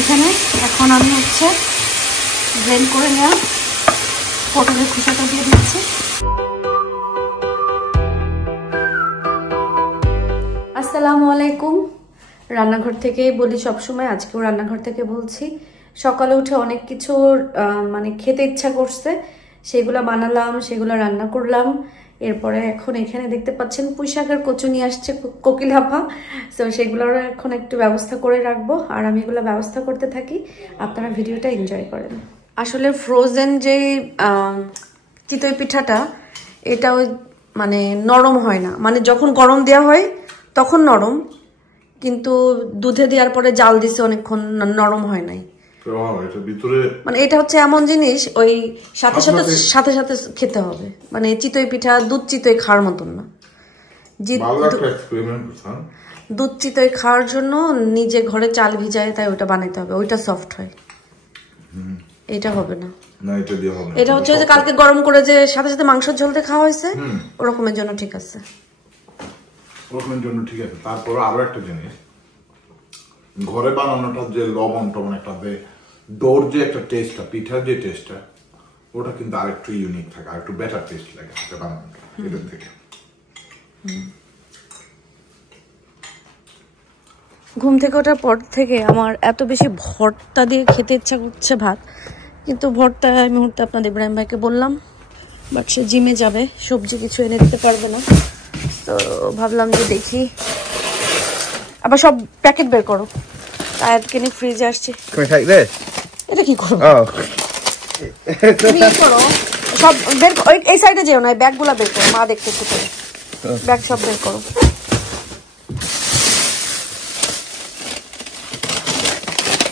এখানে এখন আমি হচ্ছে ব্লেন্ড করে নেওয়া পটলের খোসাটা দিয়ে দিচ্ছি। আসসালামু আলাইকুম। রান্নাঘর থেকে বলি সবসময়, আজকেও রান্নাঘর থেকে বলছি। সকালে উঠে অনেক কিছু মানে খেতে ইচ্ছা করছে, সেগুলো বানালাম, সেগুলো রান্না করলাম। এরপরে এখন এখানে দেখতে পাচ্ছেন পুঁইশাকের কচু নিয়ে আসছে কোকিল আপা, তো সেগুলোর এখন একটু ব্যবস্থা করে রাখবো, আর আমি এগুলো ব্যবস্থা করতে থাকি, আপনারা ভিডিওটা এনজয় করেন। আসলে ফ্রোজেন যে চিতই পিঠাটা, এটা ওই মানে নরম হয় না, মানে যখন গরম দেওয়া হয় তখন নরম, কিন্তু দুধে দেওয়ার পরে জাল দিছে অনেকক্ষণ, নরম হয় নাই। মানে এটা হচ্ছে এমন জিনিস, ওই সাথে সাথে সাথে সাথে খেতে হবে, মানে চিতই পিঠা দুধ চিতই খাওয়ার মতন না। দুধ চিতই খাওয়ার জন্য নিজে ঘরে চাল ভিজায়, তাই ওটা বানাইতে হবে, ওইটা সফট হয়। এটা হবে না, এটা হচ্ছে যে কালকে গরম করে যে সাথে সাথে মাংসের ঝোলতে খাওয়া হয়েছে, ওরকমের জন্য ঠিক আছে, ওরকমের জন্য ঠিক আছে। তারপর আরো একটা জিনিস, ঘরে বানানোটা যে লবণ টবণ একটা ডোর যে একটা টেস্টটা, পিঠার যে টেস্টটা, ওটা কিন্তু আরেকটু ইউনিক থাকে, আরেকটু বেটার টেস্ট লাগে বানানোটা এটার থেকে। ঘুম থেকে ওঠার পর থেকে আমার এত বেশি ভর্তা দিয়ে খেতে ইচ্ছা করছে ভাত, কিন্তু ভর্তা এই মুহূর্তে আপনাদের ইব্রাহিম ভাইকে বললাম, বাট সে জিমে যাবে, সবজি কিছু এনে দিতে পারবে না, তো ভাবলাম যে দেখি। আবার সব প্যাকেট বের করো, আয়াতকে নিয়ে ফ্রিজে আসছে। এটা কি করো? করো সব বের, এই সাইডে যেও না, ব্যাগগুলা বের করো, মা দেখতে একটু করে, ব্যাগ সব বের করো।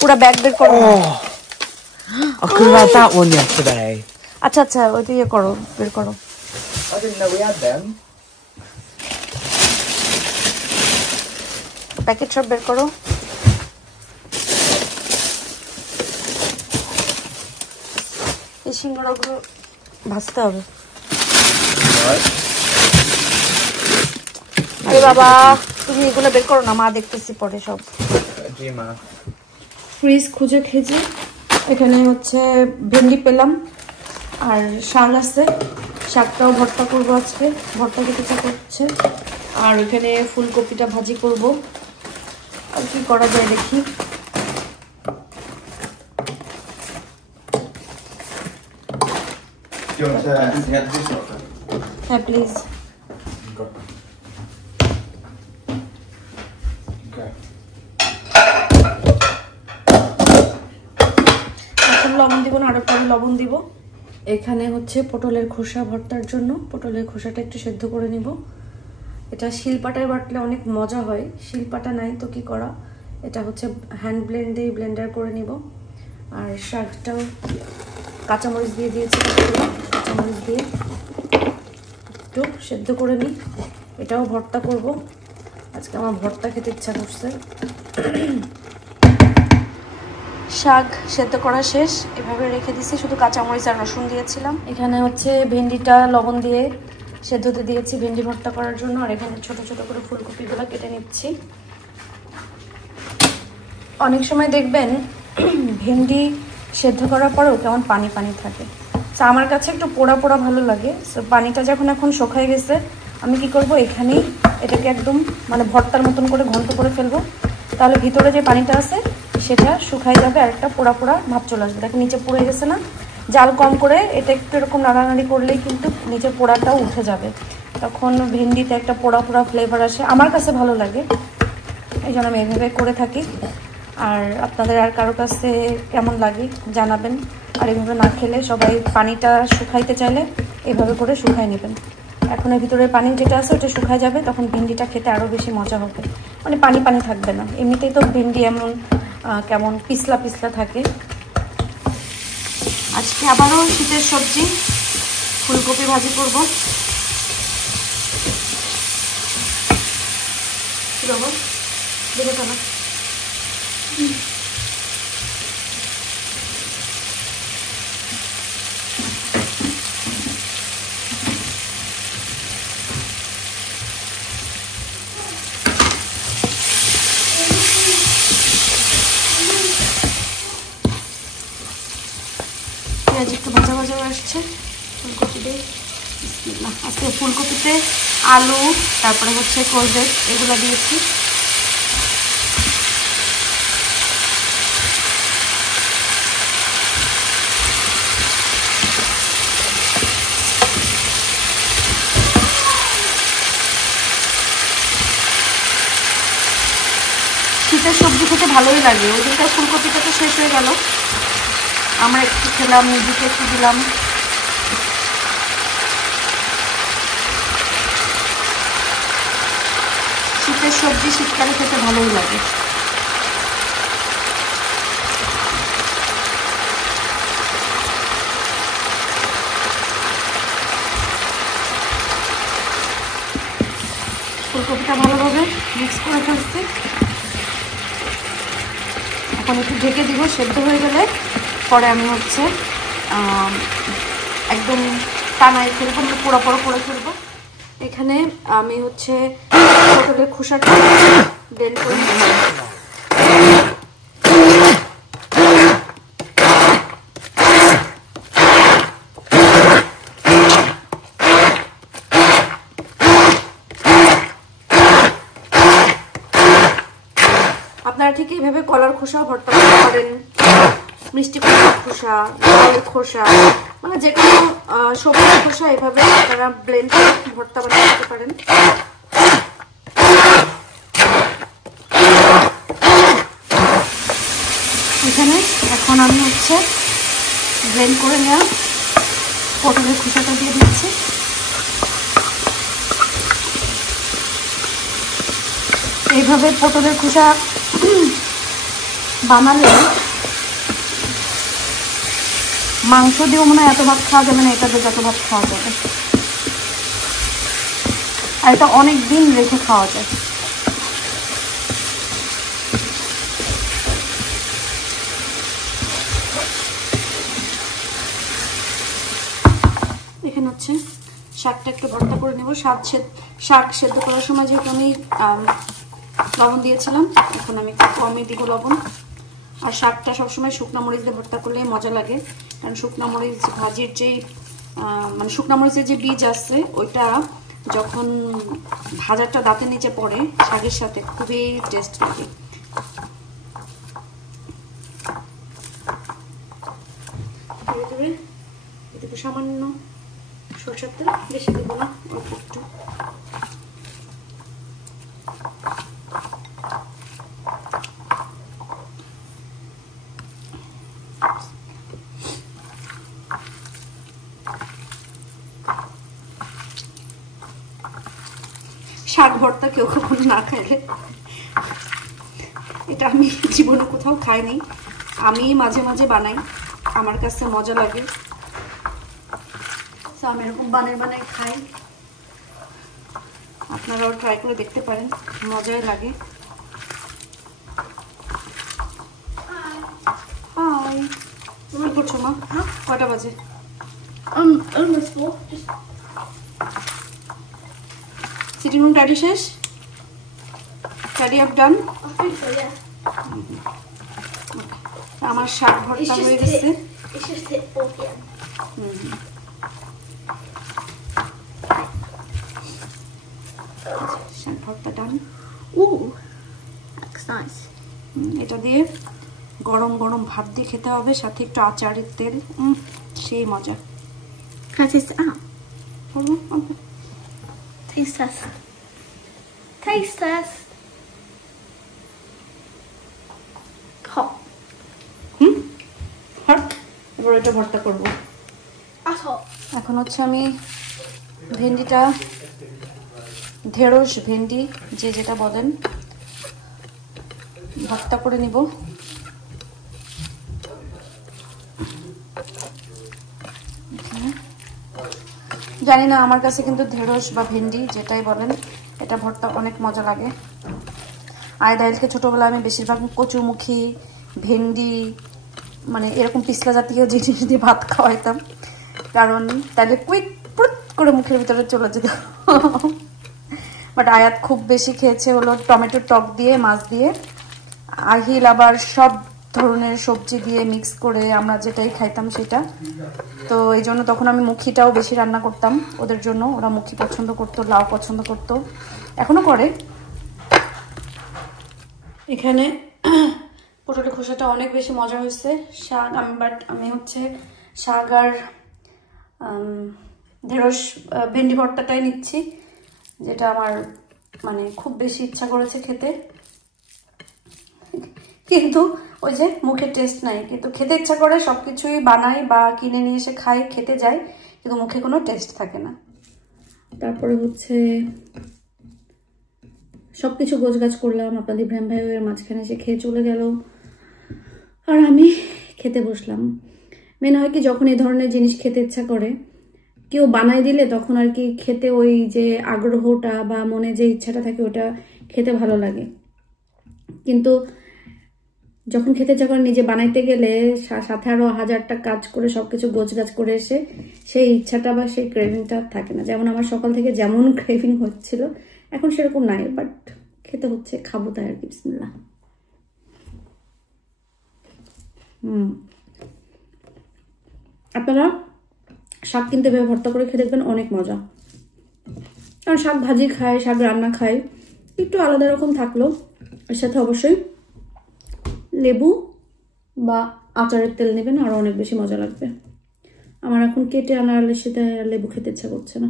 পুরা ব্যাগ বের করো। আচ্ছা আচ্ছা, ওই দিয়ে করো, বের করো। প্যাকেট সব বের করো। এই সিঙ্গাড়াগুলো ভাজতে হবে। আরে বাবা, তুমি এগুলো বের করো না, মা দেখতেছি পরে সব। ফ্রিজ খুঁজে খেজে এখানে হচ্ছে ভেন্ডি পেলাম, আর শাক আছে, শাকটাও ভর্তা করবো আজকে, ভর্তা খেতে ইচ্ছা করছে। আর এখানে ফুলকপিটা ভাজি করব, আর কি করা যায় দেখি। হ্যাঁ প্লিজ। এখন লবণ দিব না, আরো পরে লবণ দিব। এখানে হচ্ছে পটলের খোসা ভর্তার জন্য পটলের খোসাটা একটু সেদ্ধ করে নিব। এটা শিলপাটায় বাটলে অনেক মজা হয়, শিলপাটা নাই তো কি করা, এটা হচ্ছে হ্যান্ড ব্লেন্ড দিয়ে ব্লেন্ডার করে নিব। আর শাকটাও কাঁচামরিচ দিয়ে দিয়েছি, কাঁচামরিচ দিয়ে একটু সেদ্ধ করে নিই। এটাও ভর্তা করব, আজকে আমার ভর্তা খেতে ইচ্ছা করছে। শাক সেদ্ধ করা শেষ, এভাবে রেখে দিছি, শুধু কাঁচামরিচ আর রসুন দিয়েছিলাম। এখানে হচ্ছে ভেন্ডিটা লবণ দিয়ে সেদ্ধতে দিয়েছি ভেন্ডি ভর্তা করার জন্য, আর এখানে ছোট ছোট করে ফুলকপিগুলো কেটে নিচ্ছি। অনেক সময় দেখবেন ভেন্ডি সেদ্ধ করার পরেও কেমন পানি পানি থাকে, তো আমার কাছে একটু পোড়া পোড়া ভালো লাগে। তো পানিটা যখন এখন শুকায় গেছে, আমি কি করব, এখানেই এটাকে একদম মানে ভর্তার মতন করে ঘন্ট করে ফেলবো, তাহলে ভিতরে যে পানিটা আছে সেটা শুকাই যাবে, আর একটা পোড়া পোড়া ভাব চলে আসবে। দেখো নিচে পুড়ে গেছে না, জাল কম করে এটা একটু এরকম নাড়ানাড়ি করলেই কিন্তু নিচে পোড়াটাও উঠে যাবে, তখন ভেন্ডিতে একটা পোড়া পোড়া ফ্লেভার আসে, আমার কাছে ভালো লাগে, এই জন্য আমি এভাবে করে থাকি। আর আপনাদের আর কারো কাছে কেমন লাগে জানাবেন। আর এভাবে না খেলে সবাই পানিটা শুকাইতে চাইলে এভাবে করে শুকাই নেবেন। এখন এর ভিতরে পানি যেটা আছে ওটা শুকায় যাবে, তখন ভেন্ডিটা খেতে আরও বেশি মজা হবে, মানে পানি পানি থাকবে না। এমনিতেই তো ভেন্ডি এমন কেমন পিছলা পিছলা থাকে। আজকে আবারও শীতের সবজি ফুলকপি ভাজি করব। দেখো না আসছে। ফুলকপিতে আজকে ফুলকপিতে আলু, তারপরে হচ্ছে কোলগেট এগুলো দিয়েছি। শীতের সবজি খেতে ভালোই লাগে। ওই দিনকার ফুলকপিটা তো শেষ হয়ে গেল, আমরা একটু খেলাম, নিজেকে একটু দিলাম। শীতের সবজি শীতকালে খেতে ভালোই লাগে। ফুলকপিটা ভালোভাবে মিক্স করে ফেলছি। এখন একটু ঢেকে দিব, সেদ্ধ হয়ে গেলে পরে আমি হচ্ছে একদম টানায় ফেলবো, পোড়া পোড়া করে ফেলবো। এখানে আমি হচ্ছে পটলের খোসাটা ব্লেন্ড করে নিচ্ছি। আপনারা ঠিক এইভাবে কলার খোসাও ভর্তা করতে পারেন, মিষ্টি কুমড়ার খোসা, লাউয়ের খোসা, মানে যে কোনো সবজির খোসা এভাবে আপনারা ব্লেন্ড করে ভর্তা বানিয়ে করতে পারেন। এখানে এখন আমি হচ্ছে ব্লেন্ড করে নেওয়া পটলের খোসাটা দিয়ে দিচ্ছি। এইভাবে পটলের খোসা বানালে মাংস দিয়েও মনে হয় এত ভাত খাওয়া যাবে না, এটাতে যত ভাত খাওয়া যাবে। আর এটা অনেক দিন রেখে খাওয়া যায়। এখানে হচ্ছে শাকটা একটু ভর্তা করে নেব। শাক সেদ্ধ করার সময় যেহেতু আমি লবণ দিয়েছিলাম, এখন আমি কমই দিব লবণ। আর শাকটা সবসময় শুকনো মরিচ দিয়ে ভর্তা করলে মজা লাগে, কারণ শুকনো মরিচ ভাজির যে মানে শুকনো মরিচের যে বীজ আছে ওইটা যখন ভাজাটা দাঁতের নিচে পড়ে শাকের সাথে খুবই টেস্ট লাগে। এতে সামান্য সরষের তেল, বেশি দেবো না, অল্প একটু। শাক ভর্তা কেউ কখনো না খাইলে, এটা আমি জীবনে কোথাও খাইনি, আমি মাঝে মাঝে বানাই, আমার কাছে মজা লাগে, আমি এরকম বানাই খাই। আপনারাও ট্রাই করে দেখতে পারেন, মজাই লাগে। হাই, তুমি কি করছো মা? কয়টা বাজে? সিটিং রুম টাইডি শেষ? টাইডি আপ ডান? আমার শাক ভর্তা হয়ে গেছে। শাক ভর্তা ডান। এটা দিয়ে গরম গরম ভাত দিয়ে খেতে হবে, সাথে একটু আচারের তেল, সেই মজা। Taste test. Taste test. Hot. Hot. এবার এটা ভর্তা করবো। That's hot. এখন হচ্ছে আমি ভেন্ডিটা, ঢেঁড়স ভেন্ডি যে যেটা বলেন, ভর্তা করে নিব। জানি না, আমার কাছে কিন্তু ঢেঁড়স বা ভেন্ডি যেটাই বলেন এটা ভর্তা অনেক মজা লাগে। আয়দাইলকে ছোটবেলায় আমি বেশিরভাগ কচুমুখী, ভেন্ডি, মানে এরকম পিছলা জাতীয় জিনিস দিয়ে ভাত খাওয়াইতাম, কারণ তাহলে কুইক পুট করে মুখের ভিতরে চলে যেত। বাট আয়াত খুব বেশি খেয়েছে হলো টমেটোর টক দিয়ে, মাছ দিয়ে। আহিল আবার সব ধরনের সবজি দিয়ে মিক্স করে আমরা যেটাই খাইতাম সেটা। তো এই জন্য তখন আমি মুখিটাও বেশি রান্না করতাম ওদের জন্য। ওরা মুখি পছন্দ করতো, লাউ পছন্দ করতো, এখনো করে। এখানে পটলের খোসাটা অনেক বেশি মজা হয়েছে। শাক আমি হচ্ছে শাক আর ঢেঁড়স ভেন্ডি ভর্তাটাই নিচ্ছি, যেটা আমার মানে খুব বেশি ইচ্ছা করেছে খেতে। কিন্তু ওই যে মুখে টেস্ট নাই, কিন্তু খেতে ইচ্ছা করে, সবকিছুই বানাই বা কিনে নিয়ে এসে খাই, খেতে যাই, কিন্তু মুখে কোনো টেস্ট থাকে না। তারপরে হচ্ছে সবকিছু গোছগাছ করলাম, আপনাদের ইব্রাহিম ভাইয়ের মাঝখানে এসে খেয়ে চলে গেল, আর আমি খেতে বসলাম। মেন হয় কি, যখন এই ধরনের জিনিস খেতে ইচ্ছা করে, কেউ বানাই দিলে তখন আর কি খেতে ওই যে আগ্রহটা বা মনে যে ইচ্ছাটা থাকে ওটা খেতে ভালো লাগে। কিন্তু যখন খেতে ইচ্ছা করে নিজে বানাইতে গেলে সাথে আরো 1000টা কাজ করে সবকিছু গোছগাছ করে এসে সেই ইচ্ছাটা বা সেই ক্রেভিংটা থাকে না। যেমন আমার সকাল থেকে যেমন ক্রেভিং হচ্ছিল এখন সেরকম নাই, বাট খেতে হচ্ছে, খাবো তাই আর কি। বিসমিল্লাহ। আপনারা শাক কিনতে ভেবে ভর্তা করে খেয়ে দেখবেন, অনেক মজা। কারণ শাক ভাজি খায়, শাক রান্না খায়, একটু আলাদা রকম থাকলো। এর সাথে অবশ্যই লেবু বা আচারের তেল নেবেন, আরো অনেক বেশি মজা লাগবে। আমার এখন কেটে আনা আলের সাথে লেবু খেতে ইচ্ছা করছে না।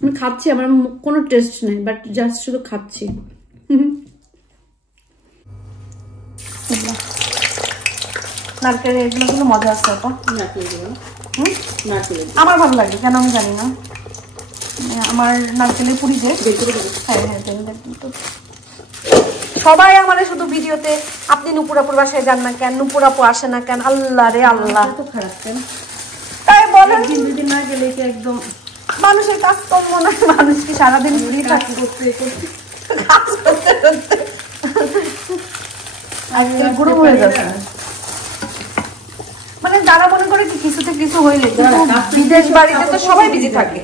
আমি খাচ্ছি, আমার কোনো টেস্ট নেই, বাট জাস্ট শুধু খাচ্ছি। নারকেলের এগুলো মজা আছে। আমার ভালো লাগে, কেন আমি জানি না। আমার নারকেলের পুরি যে, হ্যাঁ হ্যাঁ, সবাই আমার শুধু ভিডিওতে আপনি নুপুরাপুর বাসায় যান না কেন, নুপুরাপু আসে না কেন, আল্লাহ রে আল্লাহ, তাই বলেন। দিন না গেলে কি একদম মানুষের কাজ কম মনে হয়, মানুষকে সারাদিন কাজ করতে গুরু হয়ে যাচ্ছে। মানে যারা মনে করে কি কিছুতে কিছু হইলে, বিদেশ বাড়িতে তো সবাই বিজি থাকে।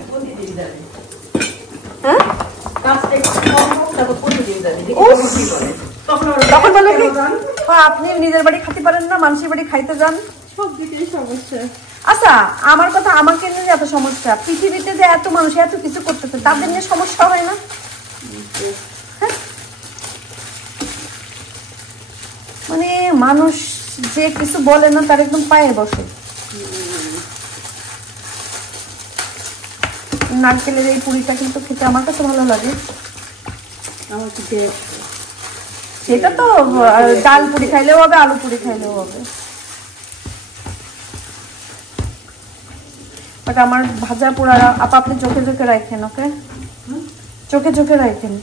হ্যাঁ, তখন বলে কি আপনি নিজের বাড়ি খাইতে পারেন না, মানুষের বাড়ি খাইতে যান, সব দিকেই সমস্যা। আচ্ছা, আমার কথা, আমাকে নিয়ে এত সমস্যা, পৃথিবীতে যে এত মানুষ এত কিছু করতেছে, তাদের নিয়ে সমস্যা হয় না? মানে মানুষ যে কিছু বলে না তার একদম পায়ে বসে। নারকেলের এই পুরিটা কিন্তু খেতে আমার কাছে ভালো লাগে। সেটা তো ডাল পুরি খাইলেও হবে, আলু পুরি খাইলেও হবে, বাট আমার ভাজা পোড়া আপনি চোখে চোখে রাখেন, ওকে চোখে চোখে রাখেন।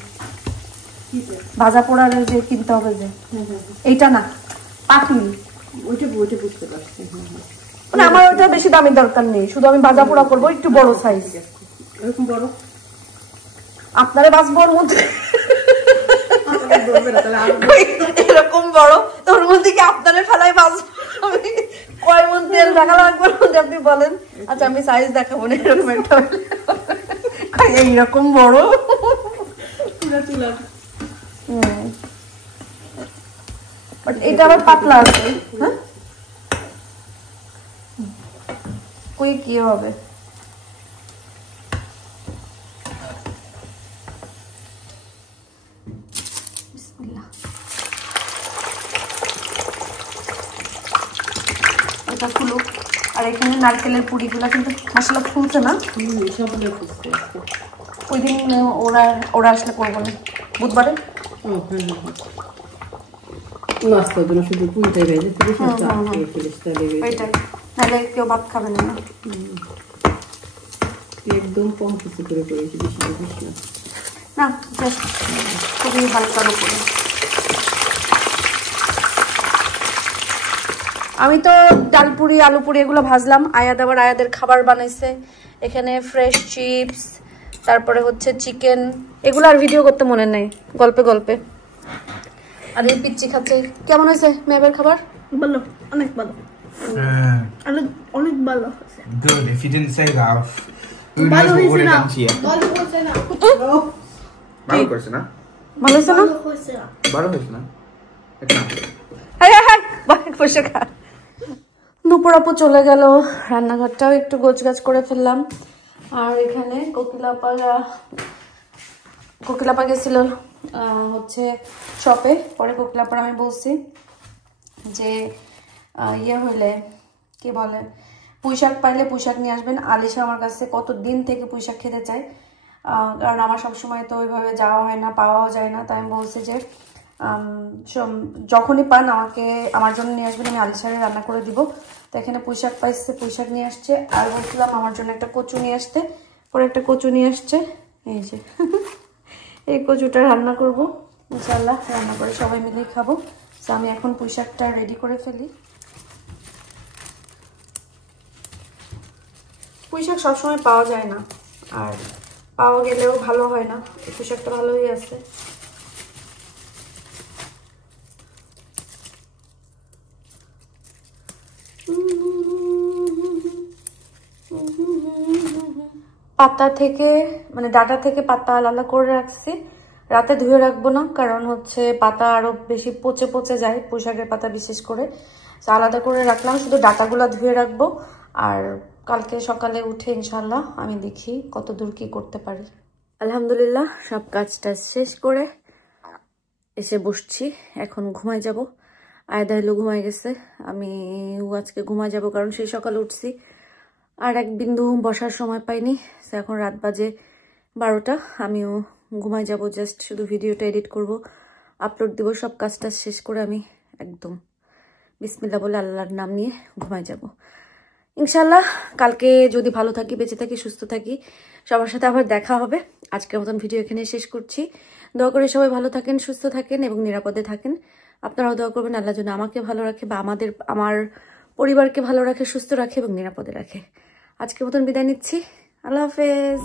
ভাজা পোড়ার যে কিনতে হবে যে, এইটা না পাতিল, ওইটা বুঝতে পারছি। মানে আমার ওইটা বেশি দামের দরকার নেই, শুধু আমি ভাজা পোড়া করবো, একটু বড় সাইজ, এরকম বড়। আপনারা বাঁচবো ওর মধ্যে এরকম বড়, তোর মধ্যে কি আপনারা ফেলাই বাঁচবো? কয় মন তেল ঢাকা লাগবে আপনি বলেন? আচ্ছা আমি সাইজ দেখাবো না, এরকম একটা এইরকম বড়। বাট এটা আবার পাতলা আছে। হ্যাঁ, কই কি হবে? এটা ফুলুক। আর এখানে নারকেলের পুরিগুলা কিন্তু মশলা ফুলছে না, ওই দিন ওরা আসলে করবো না, বুধবারে নাহলে কেউ ভাত খাবে না। একদম কম কিছু করে করেছি, না জাস্ট খুবই হালকার উপরে। আমি তো ডাল পুরি, আলু পুরি এগুলো ভাজলাম, আয়াদ আবার আয়াদের খাবার বানাইছে। এখানে ফ্রেশ চিপস, তারপরে হচ্ছে চিকেন, এগুলো আর ভিডিও করতে মনে নেই, গল্পে গল্পে। আর এই পিচ্চি খাচ্ছে। কেমন হয়েছে মেয়ের খাবার? ভালো, অনেক ভালো। অনেক ভালো হয়েছে। Good. If you didn't say that, who ভালো knows what হয়েছে would না, have done to you? ভালো হয়েছে না, ভালো করছে না? ভালো হয়েছে না? ভালো হয়েছে না। ভালো হয়েছে না? এটা না। হাই হাই হাই বাহির বসে খা। দুপুর আপু চলে গেল, রান্নাঘরটাও একটু গোছগাছ করে ফেললাম। আর এখানে কোকিলাপা গেছিল হচ্ছে শপে। পরে কোকিলাপার আমি বলছি যে ইয়ে হইলে কি বলে পুঁইশাক পাইলে পুঁইশাক নিয়ে আসবেন। আলিশা আমার কাছে কত দিন থেকে পুঁইশাক খেতে চায়, কারণ আমার সবসময় তো ওইভাবে যাওয়া হয় না, পাওয়াও যায় না। তাই আমি বলছি যে যখনই পান আমাকে আমার জন্য নিয়ে আসবেন, আমি আলিশারে রান্না করে দিব। তো এখানে পুঁইশাক পাইছে, পুঁইশাক নিয়ে আসছে। আর বলছিলাম আমার জন্য একটা কচু নিয়ে আসতে, পরে একটা কচু নিয়ে আসছে। এই যে এই কচুটা রান্না করব ইনশাআল্লাহ, রান্না করে সবাই মিলেই খাবো। তো আমি এখন পুঁইশাকটা রেডি করে ফেলি। পুঁইশাক সবসময় পাওয়া যায় না, আর পাওয়া গেলেও ভালো হয় না। এই পুঁইশাকটা ভালোই আছে। পাতা থেকে মানে ডাটা থেকে পাতা আলাদা করে রাখছি, রাতে ধুয়ে রাখবো না, কারণ হচ্ছে পাতা আরো বেশি পচে পচে যায়, পুঁইশাকের পাতা বিশেষ করে। আলাদা করে রাখলাম, শুধু ডাটাগুলো ধুয়ে রাখবো। আর কালকে সকালে উঠে ইনশাল্লাহ আমি দেখি কত দূর কি করতে পারি। আলহামদুলিল্লাহ সব কাজটা শেষ করে এসে বসছি, এখন ঘুমাই যাব। আয়দা হলো ঘুমাই গেছে, আমি আজকে ঘুমাই যাব কারণ সেই সকালে উঠছি আর এক বিন্দু বসার সময় পাইনি। এখন রাত বাজে 12টা, আমিও ঘুমাই যাব। জাস্ট শুধু ভিডিওটা এডিট করব, আপলোড দিব। সব কাজটা শেষ করে আমি একদম বিসমিল্লাহ বলে আল্লাহর নাম নিয়ে ঘুমাই যাব ইনশাল্লাহ। কালকে যদি ভালো থাকি, বেঁচে থাকি, সুস্থ থাকি, সবার সাথে আবার দেখা হবে। আজকের মতন ভিডিও এখানে শেষ করছি। দোয়া করে সবাই ভালো থাকেন, সুস্থ থাকেন এবং নিরাপদে থাকেন। আপনারাও দোয়া করবেন আল্লাহ যেন আমাকে ভালো রাখে বা আমার পরিবারকে ভালো রাখে, সুস্থ রাখে এবং নিরাপদে রাখে। আজকের মতন বিদায় নিচ্ছি। আল্লাহ হাফেজ।